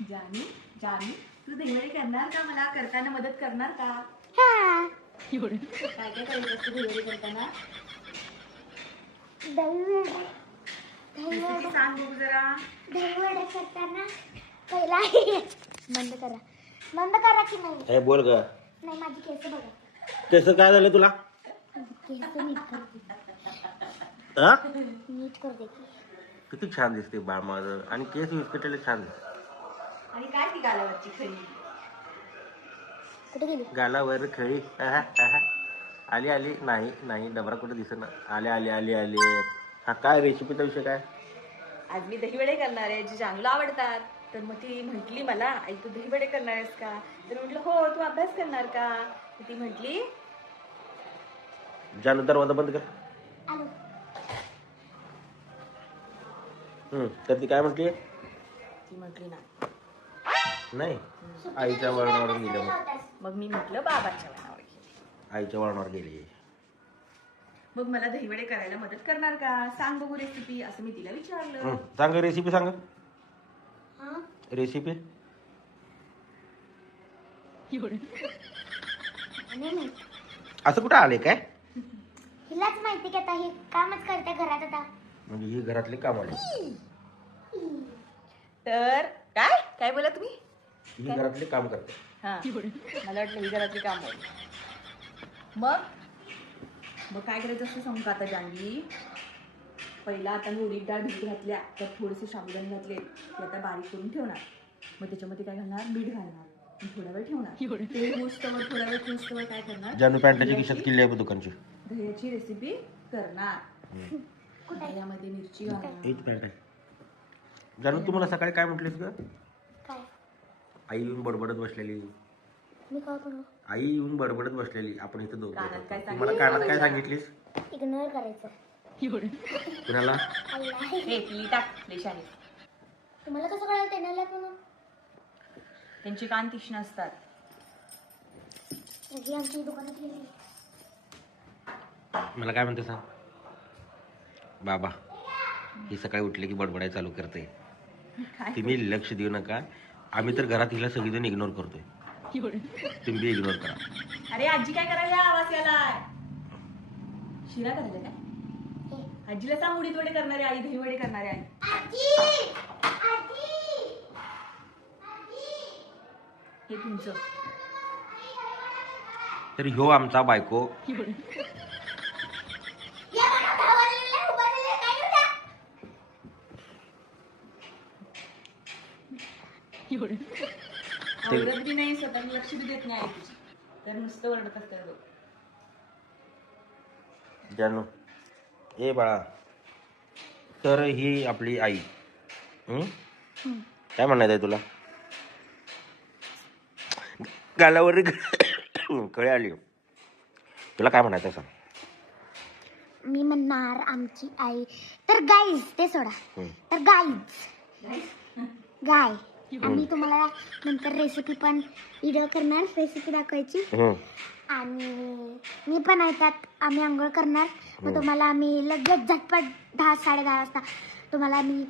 जानू जानू तू दहीवडे करणार का? मला करताना मदत करणार का? काय काय करायचं असतं दहीवडे करताना? रेसिपी सांग बघू जरा. दहीवडे करताना पहिला बंद करा की नाही? हे बोल ग. नाही माझी केस बघा. केस काय झालं तुला? केस नीट करते. हा? नीट करते की. किती छान दिसते बाळ माझं. आणि केस विस्कटलेले छान दिसते. आणि काय ती गालावरची खरी? कुठे गेली? गालावर खळी आली आली. नाही नाही डबरा कुठे दिसत ना. आले आले आले आले. हा काय रेसिपीचा विषय काय? आज मी दहीवडे करणार आहे जे जानूला आवडतात. तर मग ती म्हटली मला, आई तू दहीवडे करणार आहेस का? तर म्हटलं हो. तू अभ्यास करणार का? तर ती म्हटली जानू दरवाजा बंद कर. आलो. तर ती काय म्हटली? ती म्हटली ना. नाही आईच्या वळणावर गेली. मग मी म्हटलं बाबाच्या वळणावर घे. आईच्या वळणावर गेली. मग मला दहीवडे करायला मदत करणार का? सांग बघू रेसिपी, असं मी तिला विचारलं. सांग रेसिपी सांग. हा? रेसिपी नाही माहित. असं कुठं आले काय? हिलाच माहिती की आता हे कामच करते घरात आता. म्हणजे ही घरातली काम आली. तर काय काय बोला तुम्ही? ही घरातली काम करते. हा मला वाटलं ही घरातली काम होईल. मग मग काय करायचं असं सांगू का आता जानवी? पहिला आता मी उडीद डाळ भिजत घातल्या, तर थोडेसे साबुदाणे घातले, ते आता बारीक करून ठेवणार. मग त्याच्यामध्ये काय घालणार? मीठ घालणार. थोडा वेळ ठेवणार. ते मुस्तवर थोडा वेळ मुस्तवर काय करणार? जानू पॅन्टाची खिशात किल्ली आहे दुकानची. दह्याची रेसिपी करणार. दह्यामध्ये मिरची घालणार. हीच पॅन्ट आहे. जानू तू मला सकाळी काय म्हटलीस ग? काय? आई येऊन बडबडत बसलेली. मी काय करू? आई येऊन बडबडत बसलेली. आपण इथं दोघं कानात काय होतो. मला कानात काय सांगितलीस? इग्नोर करायचं. कुणाला? आईला. हे पिली टाक देशाने. तुम्हाला कसं कळालं ते नाही म्हणून? त्यांचे कान तीक्ष्ण असतात. ही आमची दुकानात गेली. मला काय म्हणते सांग. बाबा ही सकाळी उठले की बडबडाय चालू करते. तुम्ही लक्ष देऊ नका. आम्ही तर घरात हिला सगळीजण इग्नोर करतोय. तुम्ही इग्नोर करा. अरे आजी काय करायला? आवाज यालाय. शिरा करायला काय? आजीला सांग उडीद वडे करणारे आई, दही वडे करणारे आई. हे तुमचं. तर ह्यो आमचा बायको. आवडत बी नाही, स्वतःला लक्ष बी देत नाही आई तुझी. तर नुसतं ओरडत असतं लोक. जानू ए बाळा. तर ही आपली आई. काय म्हणायचं आहे तुला? गालावर कळे आली. तुला काय म्हणायचं सांग. मी म्हणणार आमची आई. तर गाईज ते सोडा. तर गाईज गाय. आम्ही तुम्हाला नंतर रेसिपी पण व्हिडिओ करणार. रेसिपी दाखवायची. आणि मी पण ऐकतात. आम्ही आंघोळ करणार. मग तुम्हाला आम्ही लगेच झटपट 10-10:30 वाजता तुम्हाला आम्ही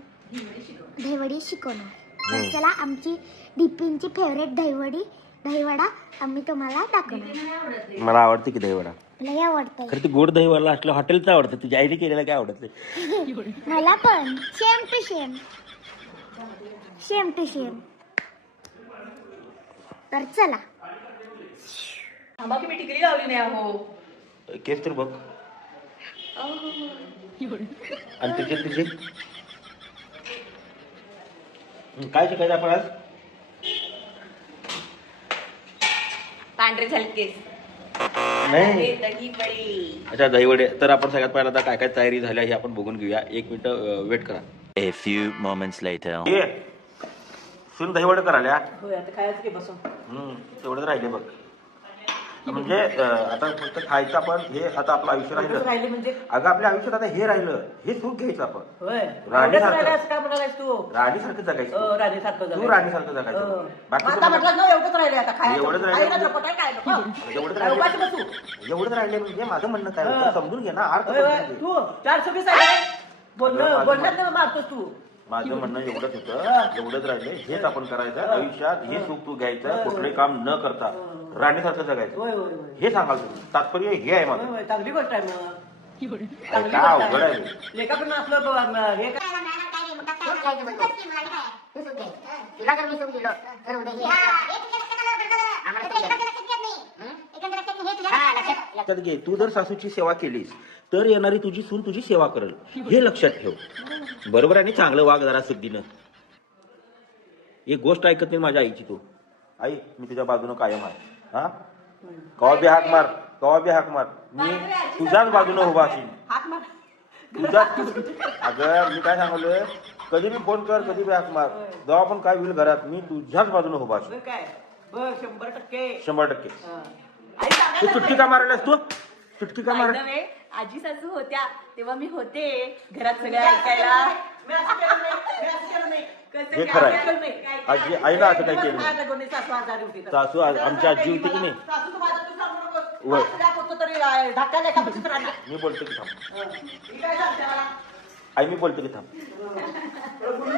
दहीवडी शिकवणार. तर चला आमची डिपिनची फेवरेट दहीवडा आम्ही तुम्हाला दाखवणार. मला आवडते की दहीवडा. लय आवडतं. खरं ती गोड दहीवडा असलं हॉटेलचं आवडतं. तुझ्या आईने केलेलं काय आवडत नाही. मला पण सेम टू सेम. तर चला. थांबा की मी टिकली लावली नाही अहो. केस तर बघ. आणि तिचे काय शिकायचं आपण आज? पांढरे झाले केस. नाही. दही वडे. अच्छा दहीवडे. तर आपण सगळ्यात पहिल्यांदा काय काय तयारी झाली हे आपण बघून घेऊया. 1 मिनिट वेट करा. A few moments later. ये सुन दहीवडे करायला. होय आता खायचं की बसून. तेवढंच राहिले बघ. म्हणजे आता फक्त खायचं आपण. हे आता आपलं आयुष्य राहिलं. राहिले म्हणजे अगं आपल्या आयुष्यात आता हे राहिलं. हे सुख घ्यायचं आपण. होय. राणीसारखं काय म्हणालास तू? राणीसारखं जगायचं. राणीसारखं तू राणीसारखं जगायचं. बाकी आता म्हटलं ना एवढंच राहिले आता खायचं. एवढंच राहिले. खायला झोपटाय काय नको. एवढंच उपाशी राहिले. बसू. एवढंच राहिले म्हणजे माझं म्हणणं काय होतं समजून घे ना. अर्थ समजून घे. तू 420 आहे. बोलण्यात मारतोस तू. माझं म्हणणं एवढंच होतं, एवढंच राहिले, हेच आपण करायचं आयुष्यात, हे सुख तू घ्यायचं, कुठलंही काम न करता राणीसारखं जगायचं, हे सांगाल तुम्ही. तात्पर्य हे आहे माझं. चांगली गोष्ट आहे मग. अरे काय अवघड आहे रे. लेखा पण आपलं हे लक्षात घे, तू जर सासूची सेवा केलीस तर येणारी तुझी सून तुझी सेवा करेल, हे लक्षात ठेव. बरोबर आहे ना? चांगलं वाग जरा सुद्धीनं. एक गोष्ट ऐकत नाही माझ्या आईची तू. आई मी तुझ्या बाजूनं कायम आहे. हा, कवा बी हाक मार, कवा बी हाक मार, मी तुझ्याच बाजूनं उभा असेल. हात मार. तुझ्याच. अगं मी काय सांगलोय, कधी बी फोन कर, कधी बी हाक मार, जेव्हा पण काय होईल घरात, मी तुझ्याच बाजूनं उभा असेल. काय 100%. 100%. हा. तू चुटकी का मारायलास? तू चुटकी का मार? आजी सासू होत्या तेव्हा मी होते घरात सगळं ऐकायला. मी असं केलं नाही, मी असं केलं नाही. हे खरं आहे. आजी आईला असं काही केलं नाही. माझ्या दोन्ही सासू आजारी होती तर. सासू आमची आजी होती की नाही? सासू तू माझं तू सांगू नकोस. वय. सासू दाखवतो तरी ढाकायला एका पक्षी राहिला. मी बोलतो की थांब. ही काय सांगते मला? आई मी बोलतो की थांब.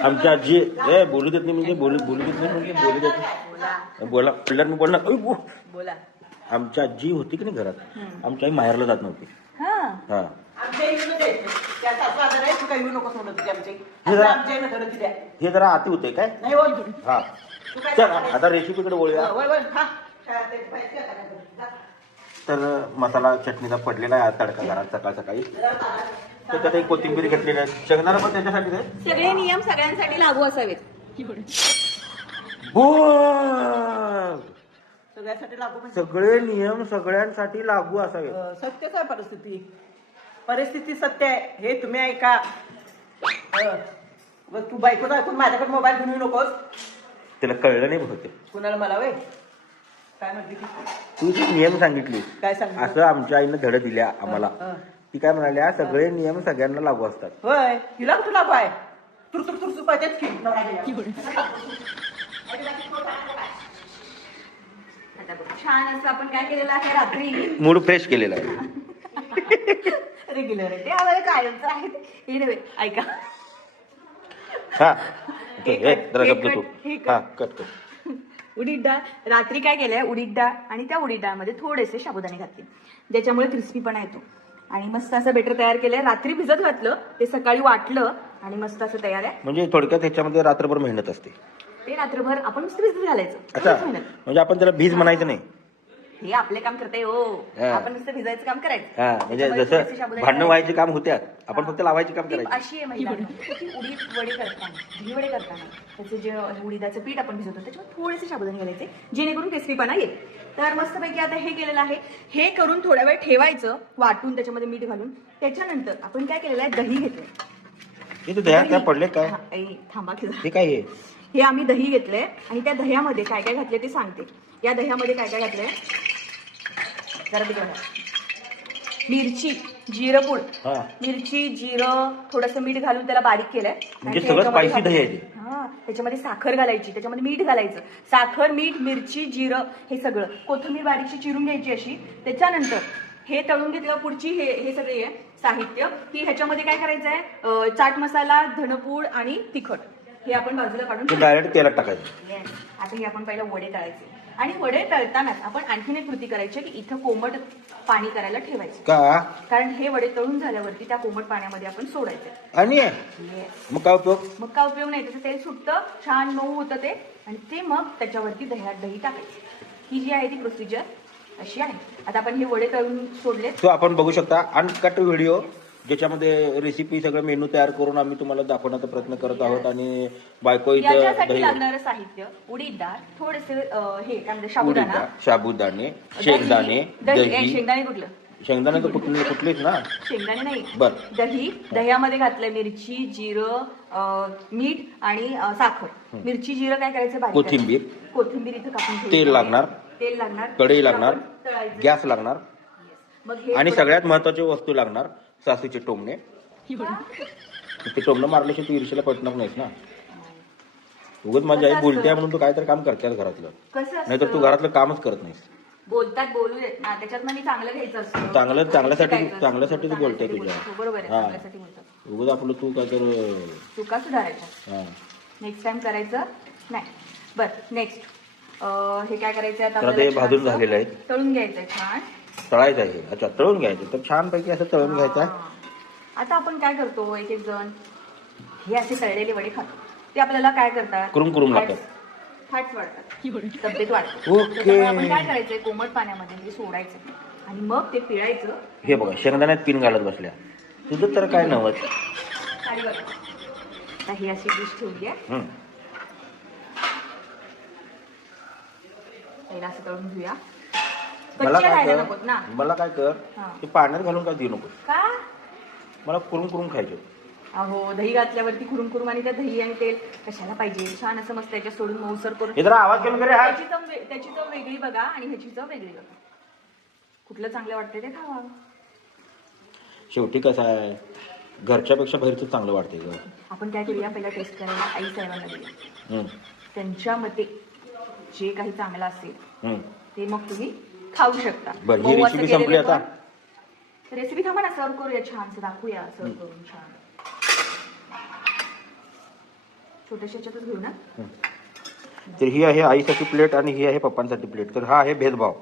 आमची आजी बोलू देत नाही म्हणजे बोलू देत नाही म्हणजे बोलू देत नाही. बोला मी बोलणार. बोला. आमची आजी होती की नाही घरात, आमची आई माहेरला जात नव्हती. हा हा, आमच्या इकडे द्यायचं. त्या सासू आजारी आहे, तू काही येऊ नकोस म्हणत होती आमची. हे जरा- आमच्या इकडे ठरवती द्या. हे जरा आती होते काय? नाही होय. हा, तू काय चल सांगते? आता रेसिपीकडे वळूया. वय वय खा. काय ते पाहिजे का काय? जा. तर मसाला चटणीचा पडलेला आहे तडका घरात सकाळ सकाळी. त्याच्यात एक कोथिंबीर घेतलेली आहे. शेंगदाणा पण त्याच्यासाठी आहे. सगळे नियम सगळ्यांसाठी लागू असावेत. बोल. सगळ्यासाठी लागू म्हणजे सगळे नियम सगळ्यांसाठी लागू असावे. सत्यच आहे परिस्थिती. परिस्थिती सत्य आहे हे तुम्ही ऐका. मग तू बायकोच ऐकून माझ्याकडे मोबाईल घेऊन येऊ नकोस. त्याला कळलं नाही बहुतेक. कुणाला मला वय काय म्हटली ती? तू जे नियम सांगितली काय सांगितलं? असं आमच्या आईनं धडे दिल्या आम्हाला. ती काय म्हणाल्या, सगळे नियम सगळ्यांना लागू असतात. होय हिला कुठं लागू आहे? तुरतुर तुरतुर पाहिजेच की. आता बघ, छान असं आपण काय केलेलं आहे रात्री. मूड फ्रेश केलेला आहे. रेग्युलर आहे ते, आम्हाला कायमच आहे ते. हे नव्हे, ऐका. हा, हे हे कट, जरा हे गप्प तू. कट, हे कट. हा, कट. उडीद डाळ रात्री काय केलंय, उडीद डाळ आणि त्या उडीद डाळमध्ये थोडेसे साबुदाणे घातले, ज्याच्यामुळे क्रिस्पीपणा येतो. आणि मस्त असं बेटर तयार केलंय. रात्री भिजत घातलं, ते सकाळी वाटलं आणि मस्त असं तयार आहे. म्हणजे थोडक्यात ह्याच्यामध्ये रात्रभर मेहनत असते. ते रात्रभर आपण नुसतं भिजत घालायचं. अच्छा, एवढंच मेहनत. म्हणजे आपण त्याला भीज म्हणायचं नाही. हे आपले काम करते हो. हा. आपण नुसतं भिजायचं काम करायचं. हा, म्हणजे त्याच्यामध्ये थोडेसे जसं साबुदाणे भांडणं घालायचे. व्हायचे काम होत्यात, आपण हा. फक्त लावायचे काम टीप करायचे. अशी आहे महिलांना की उडीद वडे करताना, दही वडे करताना त्याचे जे उडीदाचं पीठ आपण भिजवतो त्याच्यावर थोडेसे साबुदाणे घालायचे, जेणेकरून क्रिस्पीपणा येईल. तर मस्तपैकी आता हे केलेलं आहे. हे करून थोड्या वेळ ठेवायचं वाटून, त्याच्यामध्ये मीठ घालून. त्याच्यानंतर आपण काय केलेलं आहे, दही घेतलंय. हे तू दह्यात काय पडले काय? हा, ऐ, थांबा की जरा. हे काय हे? हे आम्ही दही घेतलंय आणि त्या दह्यामध्ये काय काय घातले ते सांगते. या दह्यामध्ये काय काय घातलंय, जरा तिकडे बघा. मिरची, जिरं पूड, हा, मिरची, जिरं, थोडंसं मीठ घालून त्याला बारीक केलंय. म्हणजे आणि सगळं त्याच्यामध्ये स्पायसी दही आहे ते. हा, त्याच्यामध्ये साखर घालायची, त्याच्यामध्ये मीठ घालायचं. साखर, मीठ, मिरची, जिरं हे सगळं. कोथिंबीर बारीकशी चिरून घ्यायची अशी. त्याच्यानंतर हे तळून घेतल्यावर पुढची हे सगळे आहे साहित्य, की ह्याच्यामध्ये काय करायचं आहे, चाट मसाला, धणपूड आणि तिखट हे आपण बाजूला काढून ते डायरेक्ट तेलात टाकायचं. Yes. आता हे आपण पहिला वडे तळायचे. आणि वडे तळतानाच आपण आणखीन एक कृती करायची की इथं कोमट पाणी करायला ठेवायचं. का? कारण हे वडे तळून झाल्यावरती त्या कोमट पाण्यामध्ये आपण सोडायचे. आणि Yes. मग काय उपयोग? मग काय उपयोग नाही, त्याचं तेल सुटतं, छान मऊ होतं ते. आणि ते मग त्याच्यावरती दही टाकायची. ही जी आहे ती प्रोसिजर अशी आहे. आता आपण हे वडे तळून सोडले. तो आपण बघू शकता अनकट व्हिडिओ, ज्याच्यामध्ये रेसिपी सगळं मेनू तयार करून आम्ही तुम्हाला दाखवण्याचा प्रयत्न करत आहोत. आणि बायको इथं याच्यासाठी दही, लागणारं साहित्य उडीद डाळ, थोडेसे हे काय म्हणते उडीद साबुदाणा, डाळ, साबुदाणे, शेंगदाणे, दही. शेंगदाणे कुठलं, शेंगदाणे तर कुठलेच ना. शेंगदाणे नाही, बर. दही, दह्यामध्ये घातलंय मिरची, जिरं, मीठ आणि साखर. मिरची, जिरं काय करायचं, बारीक कोथिंबीर. करायचं. कोथिंबीर इथं कापून ठेवायची. तेल लागणार, तेल लागणार, कढई लागणार, आपण तळायचं. गॅस लागणार. मग हे आणि थोडं- सगळ्यात महत्वाची वस्तू लागणार, सासूचे टोमणे. ते टोमणं मारल्याशिवाय तू ईर्षेला पटणार नाहीस ना. उगाच माझी आई कसं बोलते असतं? म्हणून तू काहीतरी काम करतेस घरातलं, कसं नाहीतर तू असतं? घरातलं कामच करत नाहीस. बोलतात, बोलू देत ना, त्याच्यात मी चांगलं घ्यायचं असतं. चांगल्यासाठी शिकायचं असतं. चांगल्यासाठी तू बोलते तुझ्या. चांगल्यासाठी बोलतो. बरोबर आहे, हा. चांगल्यासाठी बोलतात. उगाच आपलं तू काय तर चुका सुधारायच्या, हा. नेक्स्ट टाइम करायचं नाही. बरं नेक्स्ट हे काय करायचं आता तर आता हे आपल्याला भाजून छानसं झालेलं आहे. तळून घ्यायचंय छान. तळायचं आहे. अच्छा, तळून घ्यायचं. तर छानपैकी असं तळून घ्यायचं आहे. हा. आता आपण काय करतो, एक एक जण हे असे तळलेले वडे खातो, ते आपल्याला काय करतात, कुरुम लागतात. फॅट्स वाढतात, तब्येत वाढते. ओके. त्याच्यामुळे आपण काय करायचंय, कोमट पाण्यामध्ये हे सोडायचं आणि मग ते पिळायचं. हे बघा, शेंगदाण्यात पिन घालत बसल्या. तुझं तर काय नवत. आणि बघा आता ही अशी डिश ठेवली आहे. पहिला असं तळून घेऊया. मला कच्च्या काय राहायला नकोत ना. कर, मला काय कर, हा. ते पाण्यात घालून काय देऊ नको. का मला कुरुम खायचे. अहो दही घातल्यावरती कुरुम आणि त्या दही आणि तेल कशाला पाहिजे, छान असं मस्त त्याच्यात सोडून मऊसर करून. हे जरा आवाज कमी करे. हा, त्याची चव वेगळी बघा आणि ह्याची चव वेगळी बघा. कुठलं चांगलं वाटतंय ते खावा. शेवटी कसं आहे, घरच्यापेक्षा बाहेरचं चांगलं वाटतंय ग. आपण काय करूया, पहिला टेस्ट करायला आई साहेबांना देऊया. त्यांच्या मते जे काही चांगलं असेल ते मग तुम्ही खाऊ शकता. बरं, ही रेसिपी संपली आता. रेसिपी थांबा ना, सर्व करूया, छान दाखवूया सर्व करून छान. छोट्याशा ह्याच्यातच घेऊ ना. तर ही आहे आईसाठी प्लेट आणि ही आहे पप्पांसाठी प्लेट. तर हा आहे भेदभाव.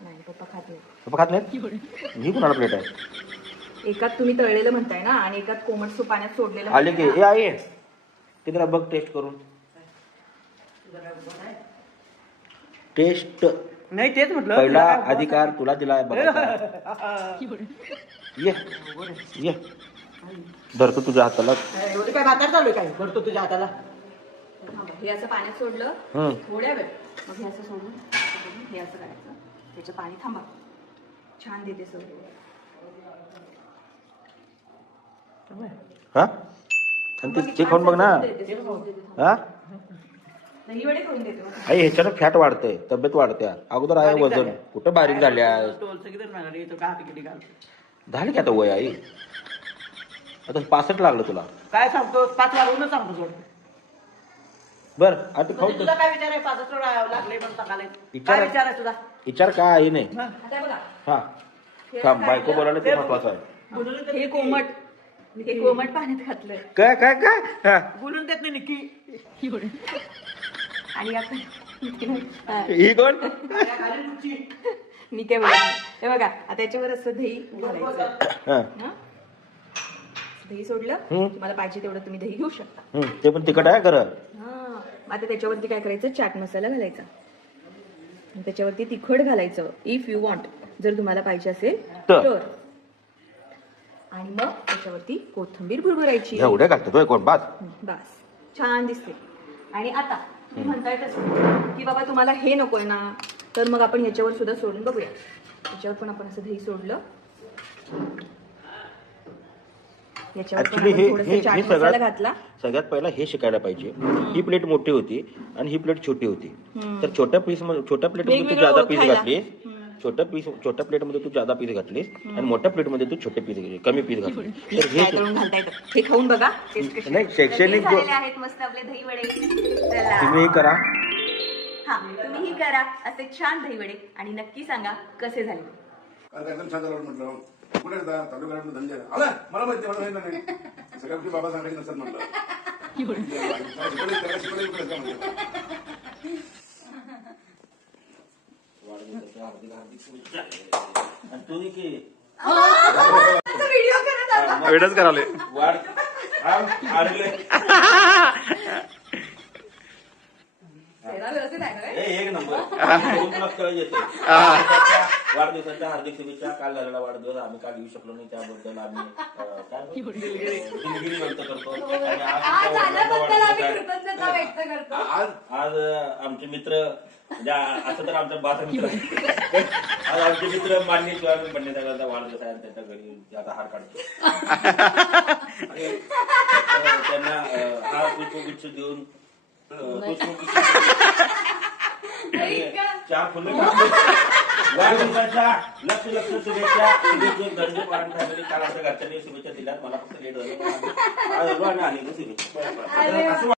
नाही पप्पा खात नाही. पप्पा खात नाहीत. ही कुणाला प्लेट आहे. एकात तुम्ही तळलेलं म्हणताय ना आणि एकात कोमट पाण्यात सोडलेलं आले की म्हणताय हे आहे ते जरा बघ टेस्ट करून. टेस्ट नाही तेच म्हटलं. पहिला तुला काय अधिकार तुला दिलाय बघा. ये ये धरतो तुझ्या हाताला. एवढं काय म्हातार चालू आहे काय भरतो तुझ्या हाताला. हे असं पाण्यात सोडलं थोड्या वेळ, मग हे असं सोडून हे असं करायचं. त्याचं पाणी थांबा, छान देते सर. हा आणि ते खाऊन बघ ना. हा दही वडे करून देते. आई ह्याच्यानं फॅट वाढतंय, तब्येत वाढत्या. अगोदर आहे वजन कुठं बारीक झाल्या. झाली की आता वय आई, आता 65 लागलं तुला. काय सांगतो, 5 वाजूनच सांगतो सोड. बर आता खाऊ तुला काय विचार आहे, 5 लागले पण सकाळी विचार- काय विचार आहे तुझा. विचार काय आहे नाही. आता बघा हा थांब, बायको बोलायला ते महत्वाचं आहे. हे कोमट पाण्यात घातलंय काय काय काय हा. बोलून देत नाही निक्की. आणि आपण ही कोण. मी काय बोलते, हे बघा आता त्याच्यावर असं दही घालायचं. हा. हं? दही सोडलं तुम्हाला पाहिजे तेवढं तुम्ही दही घेऊ शकता. ते पण तिखट आहे खरं. हा, आता त्याच्यावरती काय करायचं, चाट मसाला घालायचा. आणि त्याच्यावरती तिखट घालायचं इफ यू वॉन्ट, जर तुम्हाला पाहिजे असेल तर. आणि मग त्याच्यावरती कोथिंबीर भुरभुरायची. एवढ्या घालतो तो कोण बात. बस छान दिसते. आणि आता तुम्ही म्हणताय तसं की बाबा तुम्हाला हे नकोय ना, तर मग आपण ह्याच्यावर सुद्धा सोडून बघूया. त्याच्यावर पण आपण असं दही सोडलं, याच्यावर पण ऍक्च्युली आपण थोडंसं चाट मसाला घातला. सगळ्यात पहिला हे शिकायला पाहिजे. ही प्लेट मोठी होती आणि ही प्लेट छोटी होती. तर छोट्या प्लेट मध्ये तू वेगवेगळं जादा पीस ओळखायला. घातलीस. छोट्या प्लेट मध्ये तू जादा पीस घातलीस आणि मोठ्या प्लेट मध्ये तू छोटे पीस कमी पीस घातले. तर काय हे करून घालता येतं, हे खाऊन बघा. टेस्ट कशी नाही, शैक्षणिक तर हे झालेले आहेत मस्त आपले दही वडे. चला. तुम्ही हे करा. हा तुम्हीही करा असे छान दही वडे आणि नक्की सांगा कसे झाले. एकदम छान झालं म्हटलं. कुठे चालू करायला धंदे आला मला माहिती मला माहिती नाही सगळ्या गोष्टी बाबा सांगायचे नसतात म्हटलं. वेळच कराले वाढ एक नंबर वाढदिवसाच्या हार्दिक शुभेच्छा. काल झालेला वाढदिवस आम्ही काल येऊ शकलो नाही, त्याबद्दल आम्ही दिलगिरी व्यक्त करतो. आज आमचे मित्र असं तर आमचा बाचा मित्र आज आमचे मित्र मान्य शिवाजी पंडितांचा वाढदिवस आहे. त्यांच्या घरी आता हार काढतो आणि त्यांना हा पुष्पगुच्छ देऊन चार फुलं वाढदिवसाच्या लक्ष शुभेच्छा. धनंजय पवार फॅमिली काल असं घरच्यांनी शुभेच्छा दिल्यात. मला फक्त लेट झाली आणि शुभेच्छा.